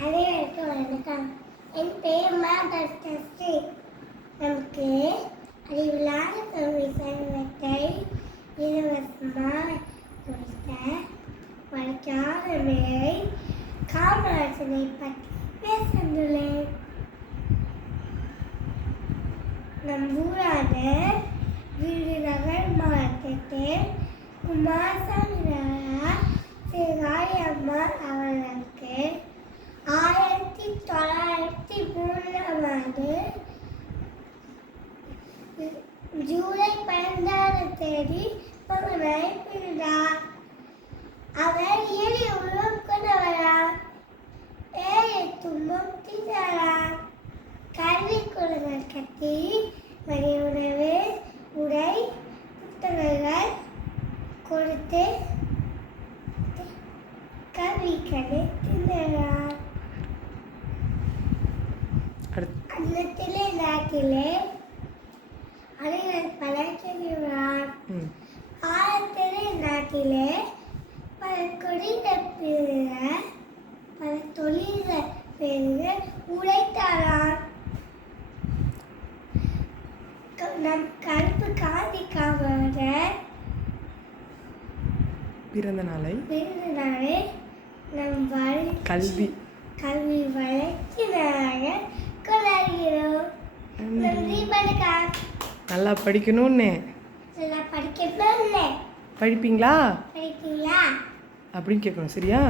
அனைவருக்கும் வணக்கம் என் பெயர் மா மாதஸ்ரீ நமக்கு அறிவில்லாத கல்வி சங்கத்தை இலவசமாக கொடுத்த வழக்காத மேலை காமராஜனை பற்றி பேசுந்துள்ளேன். நம் ஊரான விருதுநகர் மாவட்டத்தில் குமாரசாமி ஆண்டு ஜூலை பன்னெண்டாம் தேதி மகனை பிறந்தார். அவர் ஏழை உருவம் கொண்டவரார் ஏழை துன்பம் தீர்த்தாரார் கல்வி குழுக்கள் கட்டி மதிய உணவு உடை புத்தகங்கள் கொடுத்து கல்வி கடை தின்றார் அன்னத்திலே நாட்டிலே அறிஞர் பல செய்கிறார் ஆழத்திலே நாட்டிலே பல கொடிந்த பிற பல தொழில பெருக நம் கருப்பு காந்தி காமராஜர் பிறந்த நாளை விருதுனாலே நம் வாழ் கல்வி கல்வி. நல்லா படிக்கணும்னு. படிப்பீங்களா? அப்படின்னு கேட்கணும் சரியா?